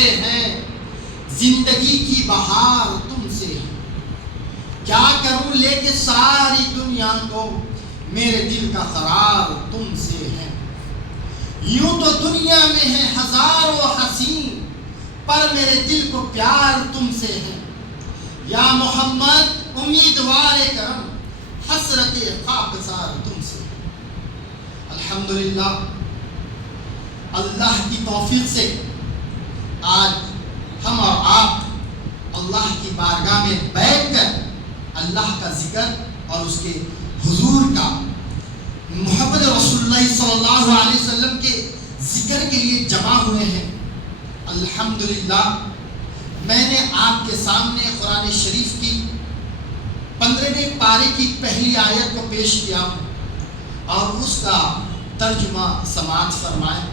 سے ہے، زندگی کی بہار تم سے ہے، کیا کروں لے کے ساری دنیا کو، میرے دل کا قرار تم سے ہے۔ یوں تو دنیا میں ہے ہزاروں حسین، پر میرے دل کو پیار تم سے ہے۔ یا محمد امیدوار کرم، حسرت خاکسار تم سے ہے۔ الحمدللہ اللہ کی توفیق سے آج ہم اور آپ اللہ کی بارگاہ میں بیٹھ کر اللہ کا ذکر اور اس کے حضور کا، محمد رسول اللہ صلی اللہ علیہ وسلم کے ذکر کے لیے جمع ہوئے ہیں۔ الحمدللہ میں نے آپ کے سامنے قرآن شریف کی 15ویں پارے کی پہلی آیت کو پیش کیا اور اس کا ترجمہ سماعت فرمائے۔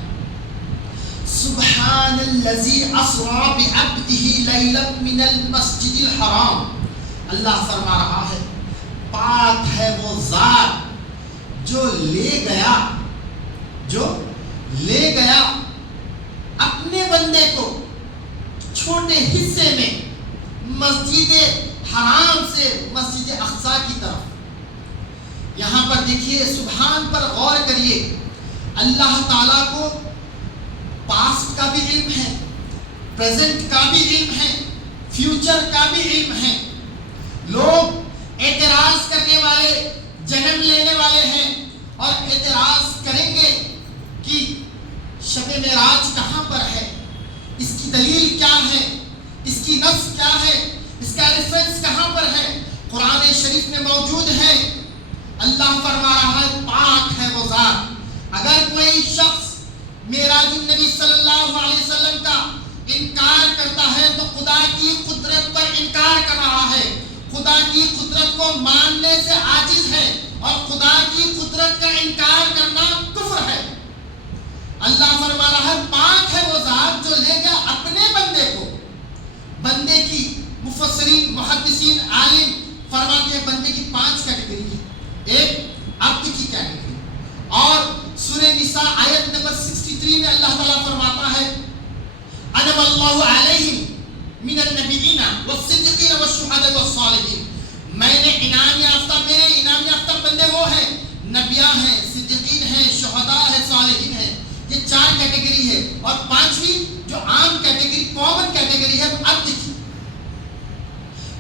سبحان الذی اسری بعبدہ لیلا من المسجد الحرام، اللہ فرما رہا ہے پاک ہے وہ ذات جو لے گیا اپنے بندے کو چھوٹے حصے میں مسجد حرام سے مسجد اقصی کی طرف۔ یہاں پر دیکھیے سبحان پر غور کریے، اللہ تعالیٰ کو پاسٹ کا بھی علم ہے، پریزنٹ کا بھی علم ہے، فیوچر کا بھی علم ہے۔ لوگ اعتراض کرنے والے جنم لینے والے ہیں اور اعتراض کریں گے کہ شب معراج کہاں پر ہے، اس کی دلیل کیا ہے، اس کی نص کیا ہے، اس کا ریفرنس کہاں پر ہے؟ قرآن شریف میں موجود ہے۔ اللہ فرما رہا ہے پاک ہے وہ ذات۔ اگر کوئی شخص معراج النبی صلی اللہ علیہ وسلم کا انکار کرتا ہے تو خدا کی قدرت پر انکار کر رہا ہے، خدا کی قدرت کو ماننے سے عاجز ہے، اور خدا کی قدرت کا انکار کرنا کفر ہے۔ اللہ فرما رہا ہے پاک ہے وہ ذات جو لے گیا اپنے بندے کو۔ بندے کی مفسرین محدثین عالم فرماتے ہیں بندے کی 5 کیٹیگری ہے۔ ایک عبد کی کیٹیگری، اور سورہ نساء آیت نمبر 63 میں اللہ تعالیٰ فرماتا ہے انعم اللہ علیہم من النبیین والصدیقین والشہداء والصالحین، میں نے انعام یافتہ، میرے انعام یافتہ بندے وہ ہیں، نبیاں ہیں، صدیقین ہیں، شہداء ہیں، صالحین ہیں۔ یہ 4 کیٹیگری ہے، اور 5ویں جو عام کیٹیگری، کامن کیٹیگری ہے عبد کی۔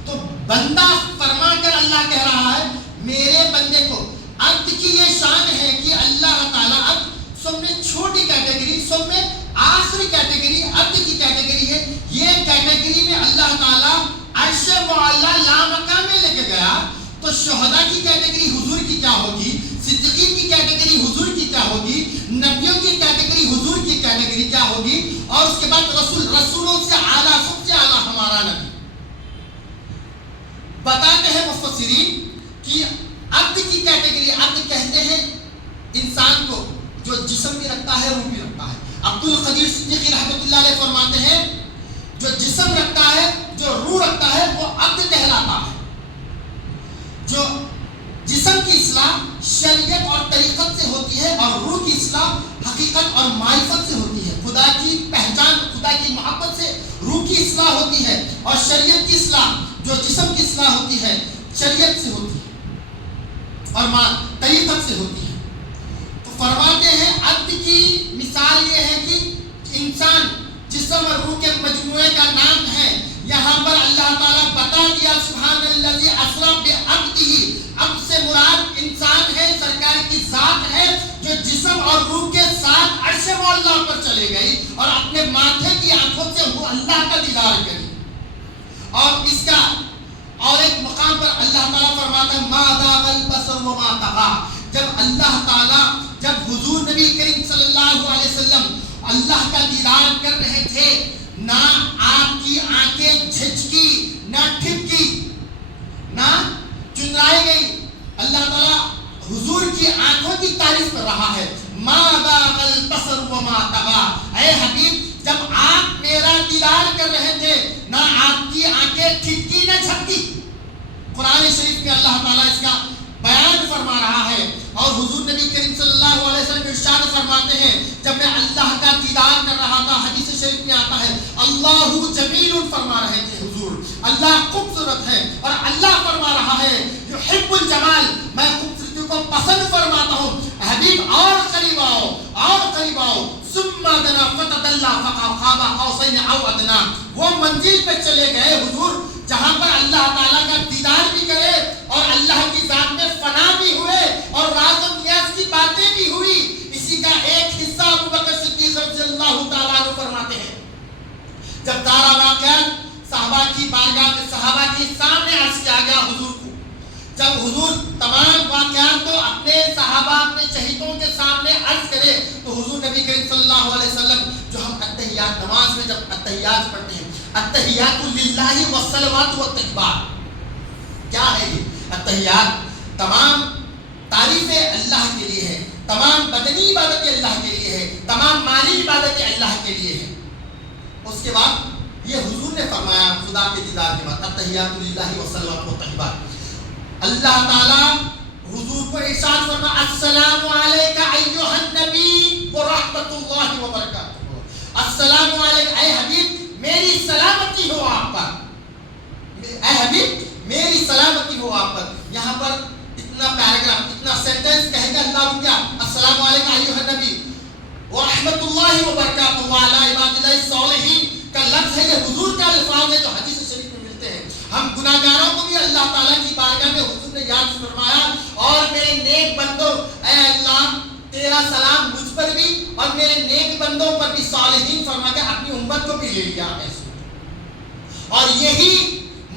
تو بندہ فرما کر اللہ کہہ رہا ہے میرے بندے کو، عبد کی یہ شان ہے کہ اللہ تعالیٰ اب سب میں چھوٹی کیٹیگری، سب میں آخری کیٹیگری عبد کی کیٹیگری ہے۔ یہ کیٹیگری میں اللہ تعالیٰ عرش معلیٰ لامکان میں لے کے گیا، تو شہداء کی کیٹیگری حضور کی کیا ہوگی، صدیقین کی کیٹیگری حضور کی کیا ہوگی، نبیوں کی کیٹیگری حضور کی کیٹیگری کیا ہوگی، اور اس کے بعد رسولوں سے اعلیٰ، سب سے اعلیٰ ہمارا نبی۔ بتاتے ہیں مفسرین کہ عبد کی کیٹیگری، عبد کہتے ہیں انسان کو جو جسم بھی رکھتا ہے، روح بھی رکھتا ہے۔ عبد القدیر صدیقی رحمۃ اللہ علیہ فرماتے ہیں جو جسم رکھتا ہے، جو روح رکھتا ہے، وہ عبد کہلاتا ہے۔ جو جسم کی اصلاح شریعت اور طریقت سے ہوتی ہے، اور روح کی اصلاح حقیقت اور معرفت سے ہوتی ہے۔ خدا کی پہچان، خدا کی محبت سے روح کی اصلاح ہوتی ہے، اور شریعت کی اصلاح، جو جسم کی اصلاح ہوتی ہے، شریعت سے ہوتی ہے اور طریقت سے ہوتی ہے۔ تو فرماتے ہیں عبد کی مثال یہ ہے کہ انسان جسم اور روح کے مجموعے کا نام ہے۔ یہاں پر اللہ تعالیٰ بتا دیا سبحان الذی اسری بعبدہ، عبد سے مراد انسان ہے، سرکار کی ذات ہے جو جسم اور روح کے ساتھ عرش معلیٰ پر چلے گئی اور اپنے ماتھے کی آنکھوں سے وہ اللہ کا دیدار کری۔ اور اس کا اور ایک مقام پر اللہ تعالیٰ فرماتا ہے ما ذاق البصر وما طغى، جب اللہ تعالیٰ، جب حضور نبی کریم صلی اللہ علیہ وسلم اللہ کا دیدار کر رہے تھے، نہ آپ کی آنکھیں جھجکی، نہ ٹھپکی، نہ چنرائی گئی۔ اللہ تعالیٰ حضور کی آنکھوں کی تعریف کر رہا ہے ما ذاق البصر وما طغى، اے حبیب جب آپ میرا دیدار کر رہے تھے نہ آپ کی آنکھیں ٹھٹکی نہ جھپکی۔ قرآن شریف میں اللہ تعالیٰ اس کا بیان فرما رہا ہے، اور حضور نبی کریم صلی اللہ علیہ وسلم ارشاد فرماتے ہیں جب میں اللہ کا دیدار کر رہا تھا، حدیث شریف میں آتا ہے اللہ فرما رہے تھے حضور اللہ خوبصورت ہے اور اللہ فرما رہا ہے یحب الجمال، میں خوبصورتی کو پسند فرماتا ہوں، حبیب اور قریب آؤ اور قریب آؤ، ثم دنا فتدلى فقاب قوسين او ادنى، وہ منزل پہ چلے گئے حضور جہاں پر اللہ تعالیٰ کا دیدار بھی کرے اور اللہ کی ذات میں فنا بھی ہوئے اور راز و نیاز کی باتیں بھی ہوئی۔ اسی کا ایک حصہ ابوبکر صدیق رضی اللہ تعالیٰ عنہ فرماتے ہیں جب دارا واقعات صحابہ کی بارگاہ میں صحابہ کے سامنے عرض کیا گیا حضور کو، جب حضور تمام واقعات کو اپنے صحابہ اپنے شہیدوں کے سامنے عرض کرے تو حضور نبی کریم صلی اللہ علیہ وسلم جو ہم اتحیات نماز میں جب اتحیات پڑھتے ہیں، اتحیات للہ والصلوات والتکبار، کیا ہے یہ اتحیات؟ تمام تعریفیں اللہ کے لیے ہے، تمام بدنی عبادتیں اللہ کے لیے ہے، تمام مالی عبادتیں اللہ کے لیے ہے۔ اس کے بعد یہ حضور نے فرمایا خدا کے دیدار کے بعد اتحیات للہ والصلوات والتکبار، اللہ تعالیٰ حضور کو ارشاد فرما السلام علیک ایھا النبی ورحمۃ اللہ وبرکاتہ، السلام علیک اے حبیب میری سلامتی ہو آپ پر، اے حبیب میری سلامتی ہو آپ پر۔ یہاں پر اتنا پیراگراف اتنا سینٹنس کہے گا اللہ کیا السلام علیک ایھا النبی ورحمۃ اللہ وبرکاتہ وعلی عباد اللہ الصالحین کا لفظ ہے، یہ حضور کا الفاظ ہے جو حدیث شریف میں ملتے ہیں۔ ہم گناہگاروں کو بھی اللہ تعالیٰ کی بارگاہ میں حضور نے یاد فرمایا اور میرے نیک بندوں اے اللہ تیرا سلام مجھ پر بھی اور میرے نیک بندوں پر بھی، صالحین فرما کے اپنی امت کو بھی لے لیا ہے۔ اور یہی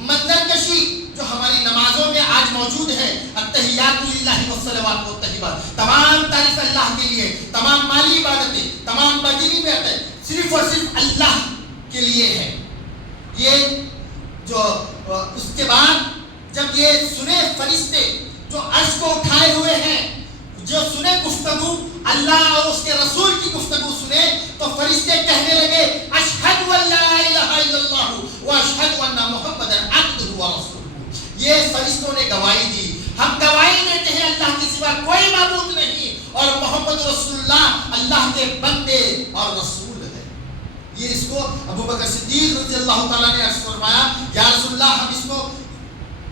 منظر کشی جو ہماری نمازوں میں آج موجود ہے، التحیات للہ والصلوات والتکبار، تمام تعریف اللہ کے لیے، تمام مالی عبادتیں، تمام بدنی عبادتیں صرف اور صرف اللہ کے لیے ہے۔ یہ جو اس کے بعد جب یہ سنے فرشتے جو عرش کو اٹھائے ہوئے ہیں، جو سنے گفتگو اللہ اور اس کے رسول کی گفتگو سنے تو فرشتے کہنے لگے اشہد ان لا الہ الا اللہ واشہد ان محمدا عبدہ ورسولہ۔ یہ فرشتوں نے گواہی دی، ہم گواہی دیتے ہیں اللہ کے سوا کوئی معبود نہیں اور محمد رسول اللہ اللہ کے بندے اور رسول ہے۔ یہ اس کو ابوبکر صدیق رضی اللہ تعالیٰ نے عرض فرمایا یا رسول اللہ ہم اس کو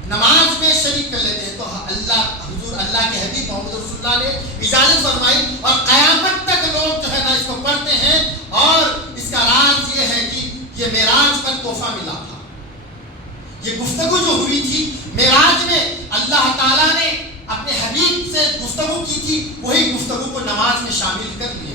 نماز میں شریک کر لیتے ہیں، تو اللہ حضور اللہ کے حبیب محمد رسول اللہ نے اجازت فرمائی اور قیامت تک لوگ جو ہے نا اس کو پڑھتے ہیں۔ اور اس کا راز یہ ہے کہ یہ معراج پر تحفہ ملا تھا، یہ گفتگو جو ہوئی تھی معراج میں اللہ تعالیٰ نے اپنے حبیب سے گفتگو کی تھی، وہی گفتگو کو نماز میں شامل کر لیے۔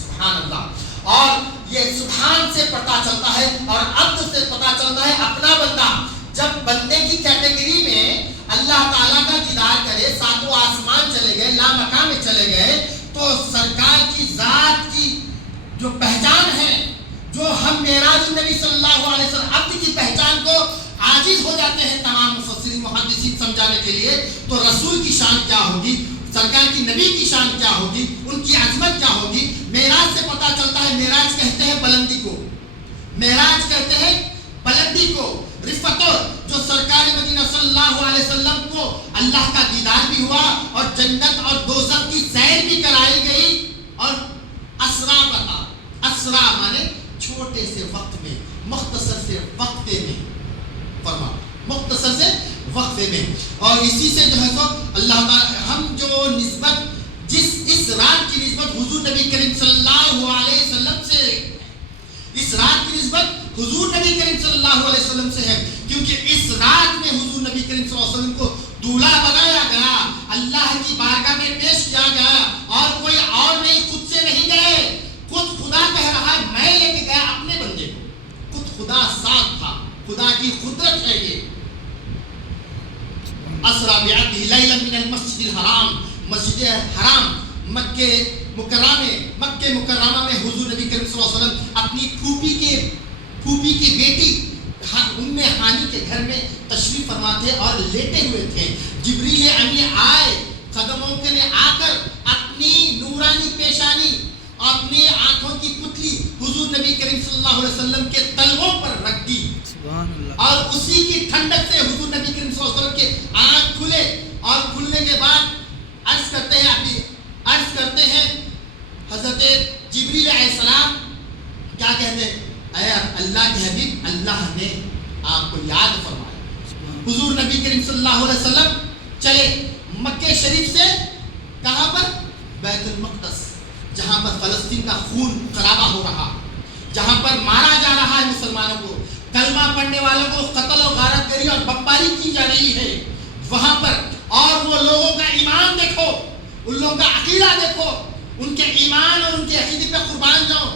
سبحان اللہ۔ اور یہ سبحان سے پتہ چلتا ہے اور عبد سے پتہ چلتا ہے اپنا بندہ جب بندے کی کیٹیگری میں اللہ تعالیٰ کا دیدار کرے، ساتوں آسمان چلے گئے، لامکان میں چلے گئے، تو سرکار کی ذات کی جو پہچان ہے، جو ہم معراج النبی صلی اللہ علیہ وسلم عبد کی پہچان کو عاجز ہو جاتے ہیں تمام مفسرین محدثین سمجھانے کے لیے، تو رسول کی شان کیا ہوگی، سرکار کی نبی کی شان کیا ہوگی، ان کی عظمت کیا ہوگی۔ معراج سے پتہ چلتا ہے، معراج کہتے ہیں بلندی کو، معراج کہتے ہیں بلندی کو، رفعتوں جو سرکار مدینہ صلی اللہ علیہ وسلم کو اللہ کا دیدار بھی ہوا اور جنت اور دوزخ کی سیر بھی کرائی گئی۔ اور اسرا بتا، اسرا مانے چھوٹے سے وقت میں، مختصر سے وقفے میں، فرما مختصر سے وقفے میں۔ اور اسی سے جو ہے تو اللہ تعالی ہم جو نسبت اس رات کی نسبت حضور نبی کریم صلی اللہ علیہ وسلم سے، اس رات کی نسبت حضور نبی کریم صلی اللہ علیہ وسلم سے ہے، کیونکہ اس رات میں حضور نبی کریم صلی اللہ علیہ وسلم کو دولہا بنایا گیا، اللہ کی بارگاہ میں پیش کیا گیا، اور کوئی اور نہیں، خود سے نہیں گئے، خود خدا کہہ رہا ہے میں لے کے گیا اپنے بندے کو، خود خدا ساتھ تھا، خدا کی قدرت ہے یہ۔ اسرا بعبدہ لیلا من المسجد الحرام، مسجد حرام مکہ مکرمہ میں حضور نبی کریم صلی اللہ علیہ وسلم اپنی پھوپھی کی بیٹی ام ہانی کے گھر میں تشریف فرما تھے اور لیٹے ہوئے تھے۔ جبریل امی آئے، قدموں کے نے آ کر اپنی نورانی پیشانی، اپنی آنکھوں کی پتلی حضور نبی کریم صلی اللہ علیہ وسلم کے تلووں پر رکھ دی، اور اسی کی ٹھنڈک سے حضور نبی کریم صلی اللہ علیہ وسلم کے آنکھ کھلے، اور کھلنے کے بعد عرض کرتے ہیں حضرت جبریل علیہ السلام کیا کہتے ہیں اے اللہ کے حبیب اللہ نے آپ کو یاد فرمایا. حضور نبی کریم صلی اللہ علیہ وسلم چلے مکہ شریف سے کہاں پر؟ بیت المقدس، جہاں پر فلسطین کا خون خرابہ ہو رہا، جہاں پر مارا جا رہا ہے مسلمانوں کو، کلمہ پڑھنے والوں کو قتل و غارت گری اور بمباری کی جا رہی ہے وہاں پر. اور وہ لوگوں کا ایمان دیکھو، ان لوگوں کا عقیدہ دیکھو، ان کے ایمان اور ان کے عقیدے پہ قربان جاؤ.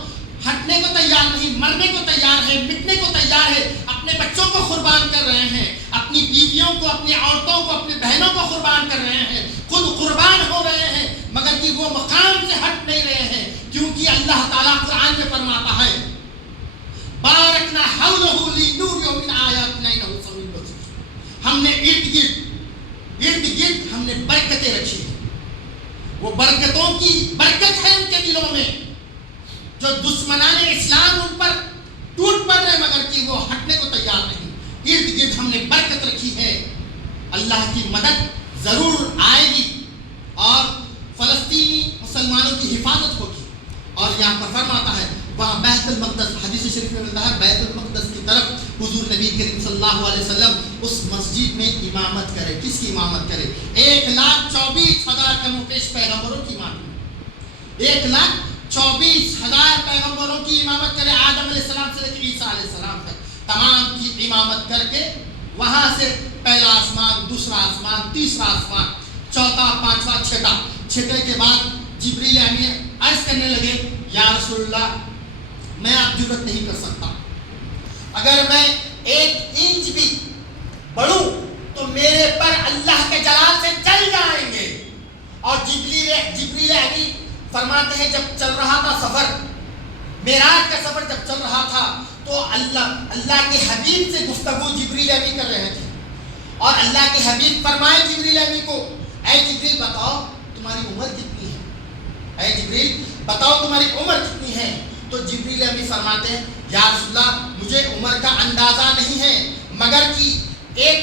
ہٹنے کو تیار نہیں، مرنے کو تیار ہے، مٹنے کو تیار ہے. اپنے بچوں کو قربان کر رہے ہیں، اپنی بیویوں کو، اپنی عورتوں کو، اپنی بہنوں کو قربان کر رہے ہیں، خود قربان ہو رہے ہیں، مگر کہ وہ مقام سے ہٹ نہیں رہے ہیں. کیونکہ اللہ تعالیٰ قرآن میں فرماتا ہے بارکنا حولہ لنوریہ من آیاتنا انہ سمیع بصیر. ہم نے ارد گرد ہم نے برکتیں رکھی ہیں. وہ برکتوں کی برکت ہے ان کے دلوں میں، جو دشمنان اسلام ان پر ٹوٹ پڑ رہے مگر کہ وہ ہٹنے کو تیار نہیں. ارد گرد ہم نے برکت رکھی ہے. اللہ کی مدد ضرور آئے گی اور فلسطینی مسلمانوں کی حفاظت ہوگی. اور یہاں پر فرماتا ہے وہاں بیت المقدس، حدیث شریف میں ملتا ہے بیت المقدس کی طرف حضور نبی کریم صلی اللہ علیہ وسلم اس مسجد میں امامت کرے. کس کی امامت کرے؟ 1,24,000 کم و بیش پیغمبروں کی امامت، 1,24,000 پیغمبروں کی امامت کرے. آدم علیہ السلام سے لے کے عیسیٰ علیہ السلام تک تمام کی امامت کر کے وہاں سے پہلا آسمان، دوسرا آسمان، تیسرا آسمان، چوتھا، پانچواں، چھٹے کے بعد جبریل امین عرض کرنے لگے یا رسول اللہ میں آپ جرت نہیں کر سکتا، اگر میں 1 انچ بھی بڑھوں تو میرے پر اللہ کے جلال سے جل جائیں گے. اور جبریل امین فرماتے ہیں جب چل رہا تھا سفر، معراج کا سفر جب چل رہا تھا تو اللہ کے حبیب سے گفتگو جبریل امین کر رہے تھے اور اللہ کے حبیب فرمائے جبریل امین کو اے جبریل بتاؤ تمہاری عمر کتنی ہے، اے جبریل بتاؤ تمہاری عمر کتنی ہے. تو جبریل امین فرماتے ہیں یا رسول اللہ مجھے عمر کا اندازہ نہیں ہے مگر کہ ایک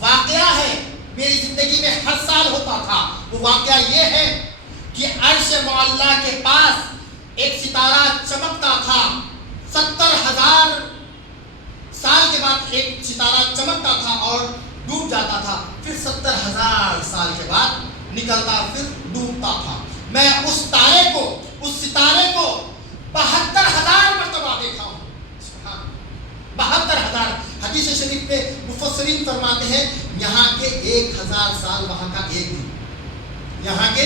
واقعہ ہے میری زندگی میں ہر سال ہوتا تھا. وہ واقعہ یہ ہے کہ عرش معلیٰ کے پاس ایک ستارہ چمکتا تھا. 70,000 سال کے بعد ایک ستارہ چمکتا تھا اور ڈوب جاتا تھا، پھر 70,000 سال کے بعد نکلتا پھر ڈوبتا تھا. میں اس ستارے کو 72,000 مرتبہ دیکھا ہوں. 72,000. حدیث شریف میں مفسرین فرماتے ہیں یہاں کے 1,000 سال وہاں کا ایک دن، یہاں کے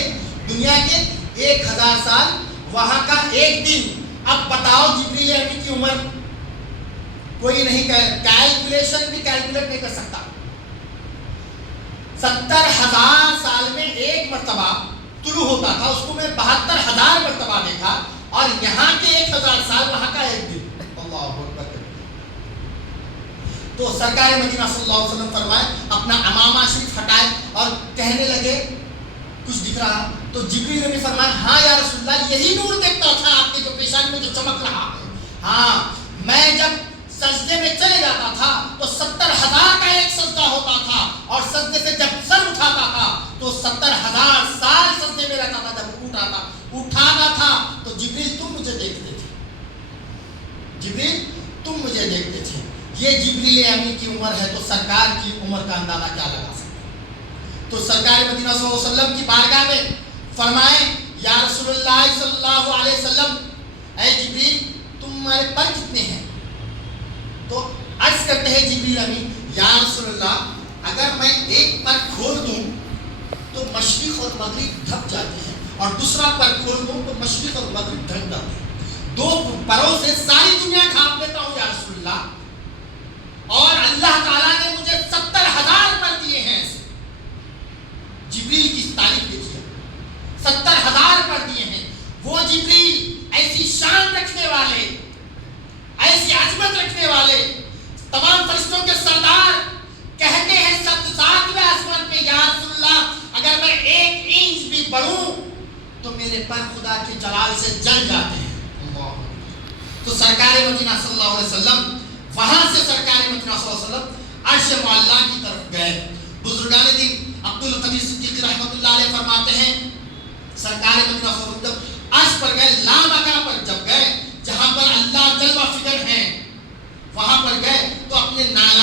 دنیا کے 1,000 سال وہاں کا ایک دن. اب بتاؤ جبریل امین کی عمر کوئی نہیں کیلکولیشن بھی کیلکولیٹ نہیں کر سکتا. 70,000 سال میں ایک مرتبہ طلوع ہوتا تھا، اس کو میں 72,000 مرتبہ دیکھا اور یہاں کے 1,000 سال وہاں کا ایک دن. اللہ اکبر. تو سرکار مدینہ صلی اللہ علیہ وسلم فرمائے اپنا عمامہ شریف ہٹائے اور کہنے لگے کچھ دکھ رہا؟ تو جبریل نے فرمایا ہاں یا رسول اللہ یہی نور دیکھتا تھا آپ کی جو پیشانی میں جو چمک رہا ہے. ہاں میں جب سجدے میں چلے جاتا تھا تو 70,000 کا ایک سجدہ ہوتا تھا اور سجدے سے جب سر اٹھاتا تھا تو 70,000 سال سجدے میں رہتا تھا. جب اٹھاتا تھا تو جبریل تم مجھے دیکھتے تھے، جبریل تم مجھے دیکھتے تھے. یہ جبریل امین کی عمر ہے تو سرکار کی عمر کا اندازہ کیا لگا سکتے. تو سرکار مدینہ صلی اللہ علیہ وسلم کی بارگاہ میں فرمائے یا رسول اللہ صلی اللہ علیہ وسلم اے جبریل تمہارے پر کتنے ہیں؟ تو عرض کرتے ہیں جبریل امین یا رسول اللہ اگر میں ایک پر کھول دوں تو مشرق اور مغرب ڈھک جاتے ہیں اور دوسرا پر کھول دوں تو مشرق اور مغرب ڈھک جاتے ہیں. 2 پروں سے ساری دنیا کھانپ لیتا ہوں یا رسول اللہ. اور اللہ تعالیٰ نے مجھے 70,000 پر دیے ہیں. جبریل کی تعریف دیکھیے، 70,000 پر دیے ہیں. وہ جبریل ایسی شان رکھنے والے، ایسی عظمت رکھنے والے، تمام فرشتوں کے سردار کہتے ہیں 7ویں آسمان پہ یا رسول اللہ اگر میں 1 انچ بھی بڑھوں تو میرے پر خدا کے جلال سے جل جاتے ہیں. تو سرکار مدینہ صلی اللہ علیہ وسلم وہاں سے سرکار مدینہ صلی اللہ علیہ وسلم عرش معلیٰ کی طرف گئے. بزرگان دین عبد القدیر صدیقی رحمۃ اللہ علیہ فرماتے ہیں سرکار مدینہ صلی اللہ علیہ وسلم عرش پر گئے، لامکان پر جب گئے جہاں پر اللہ جلوہ فکر ہے، اپنے نائب